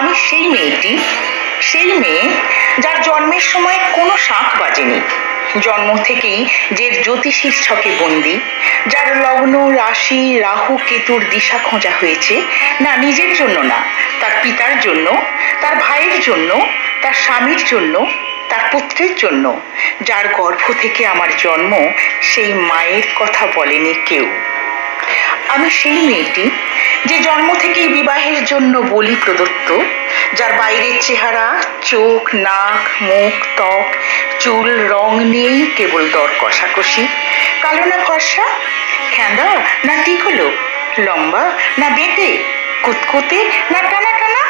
আমি সেই মেয়েটি, সেই মেয়ে যার জন্মের সময় কোনো শাঁখ বাজেনি। জন্ম থেকেই যে জ্যোতিষীর ছকে বন্দি, যার লগ্ন, রাশি, রাহু, কেতুর দিশা খোঁজা হয়েছে, না নিজের জন্য না, তার পিতার জন্য, তার ভাইয়ের জন্য, তার স্বামীর জন্য, তার পুত্রের জন্য। যার গর্ভ থেকে আমার জন্ম, সেই মায়ের কথা বলেনি কেউ। আমি সেই মেয়েটি যে জন্ম থেকেই বিবাহের জন্য বলি প্রদত্ত, যার বাইরের চেহারা, চোখ, নাক, মুখ, ত্বক, চুল, রং নিয়েই কেবল দর কষাকষি। কালো না ফর্সা, খ্যাঁদা না টিকলো লম্বা না বেটে কুতকুতে না টানা টানা।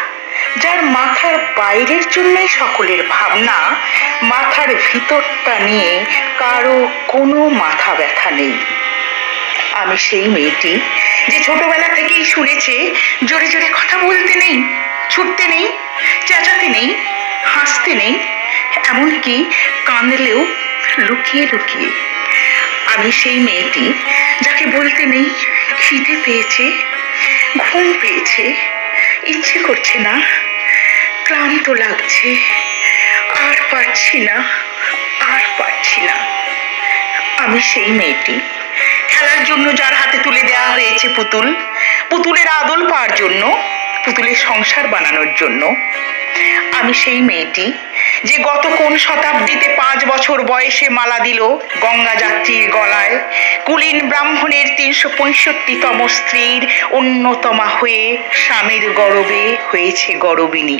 যার মাথার বাইরের জন্যই সকলের ভাবনা, মাথার ভিতরটা নিয়ে কারও কোনো মাথা ব্যথা নেই। আমি সেই মেয়েটি যে ছোটবেলা থেকেই শুনেছে, জোরে জোরে কথা বলতে নেই, ছুটতে নেই, চেঁচাতে নেই, হাসতে নেই, এমনকি কাঁদলেও লুকিয়ে লুকিয়ে। আমি সেই মেয়েটি যাকে বলতে নেই, খিদে পেয়েছে, ঘুম পেয়েছে, ইচ্ছে করছে না, ক্লান্ত লাগছে, আর পারছি না, আর পারছি না। আমি সেই মেয়েটি খেলার জন্য যার হাতে তুলে দেওয়া হয়েছে পুতুল, পুতুলের আদল পাওয়ার জন্য, পুতুলের সংসার বানানোর জন্য। আমি সেই মেয়েটি যে গত কোন শতাব্দীতে পাঁচ বছর বয়সে মালা দিল গঙ্গা যাত্রীর গলায়, কুলীন ব্রাহ্মণের তিনশো পঁয়ষট্টিতম স্ত্রীর অন্যতমা হয়ে স্বামীর গরবে হয়েছে গরবিনী।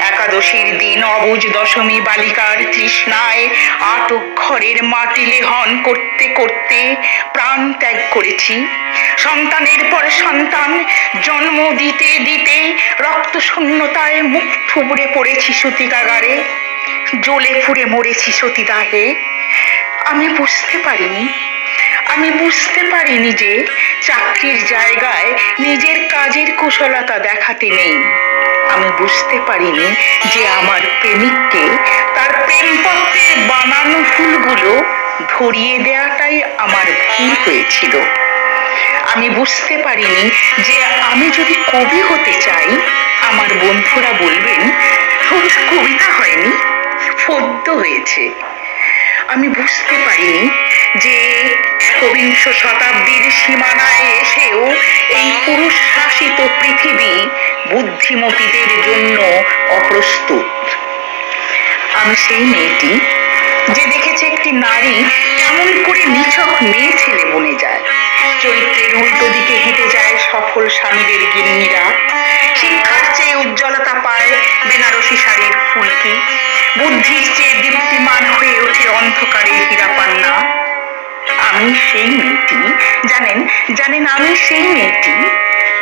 একাদশীর দিন অবুজ দশমী বালিকার তৃষ্ণায় আটক ঘরের মাটি লেহন করতে করতে প্রাণ ত্যাগ করেছি। সন্তানের পর সন্তান, জন্ম দিতে দিতে রক্ত শূন্যতায় মুখ থুবড়ে পড়েছি সতীকাগারে জ্বলে পুড়ে মরেছি সতীদাহে। আমি বুঝতে পারিনি, আমি বুঝতে পারিনি যে চাকরির জায়গায় নিজের কাজের কুশলতা দেখাতে নেই। আমি বুঝতে পারিনি যে আমার প্রেমিককে তার প্রেমপত্রের বানানো ফুলগুলো ধরিয়ে দেওয়াটাই আমার ভুল হয়েছিল। আমি বুঝতে পারিনি যে আমি যদি কবি হতে চাই, আমার বন্ধুরা বলবেন ওটা কবিতা হয়নি ফদ্য হয়েছে। আমি বুঝতে পারিনি যে একবিংশ শতাব্দীর সীমানায় এসেও এই পুরুষ শাসিত পৃথিবী বুদ্ধিমতীদের জন্য অপ্রস্তুত। আমি সেই মেয়েটি যে দেখেছে একটি নারী কেমন করে নিছক মেয়ে ছেলে বনে যায়। চরিত্রের উল্টো দিকে হেঁটে যায় সফল স্বামীদের গিন্নিরা। শিক্ষার চেয়ে উজ্জ্বলতা পায় বেনারসি শাড়ির ফুলকি। বুদ্ধির চেয়ে দীপ্তিমান হয়ে ওঠে অন্ধকারের হীরাপান্না। আমি সেই মেয়েটি, জানেন জানেন আমি সেই মেয়েটি।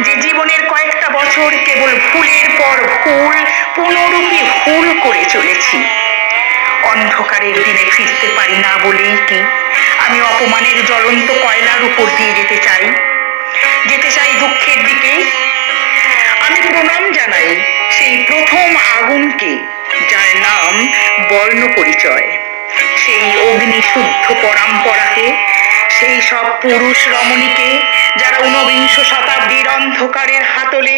যে জীবনের কয়েকটা বছর কেবল ভুলের পর ভুল পুনরূপী ভুল করে চলেছি। অন্ধকারের দিনে ফিরতে পারি না বলেই কি? আমি অপমানের জ্বলন্ত কয়লার উপর দিয়ে যেতে চাই। যেতে চাই দুঃখের দিকে। আমি প্রণাম জানাই সেই প্রথম আগুনকে, যার নাম বর্ণ পরিচয় সেই অগ্নি শুদ্ধ পরম্পরাকে, সেই সব পুরুষ রমণীকে যারা ঊনবিংশ শতাব্দীর অন্ধকারের হাতলে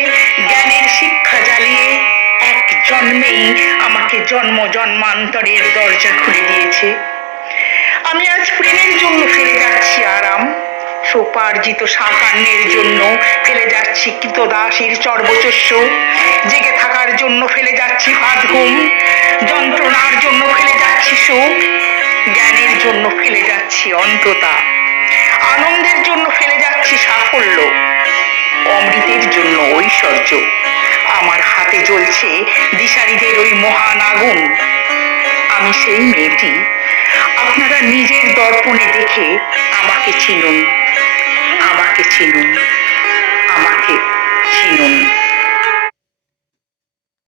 জ্ঞানের শিক্ষা জ্বালিয়ে এক জন্মেই আমাকে জন্ম জন্মান্তরের দরজা খুলে দিয়েছে। আমি আজ প্রেমের জন্য ফেলে যাচ্ছি আরাম। সোপার্জিত সাকান্যের জন্য ফেলে যাচ্ছি কৃতদাসীর চর্বচস্য। জেগে থাকার জন্য ফেলে যাচ্ছি ভাত ঘুম যন্ত্রণার জন্য ফেলে যাচ্ছি সুখ জ্ঞানের জন্য ফেলে যাচ্ছি অন্ততা আনন্দের জন্য ফেলে যাচ্ছি সাফল্য, অমৃতের জন্য ঐশ্বর্য। আমার হাতে জ্বলছে দিশারিদের ওই মহান আগুন। আমি সেই মেয়েটি, আপনারা নিজের দর্পণে দেখে আমাকে চিনুন আমাকে চিনুন আমাকে চিনুন।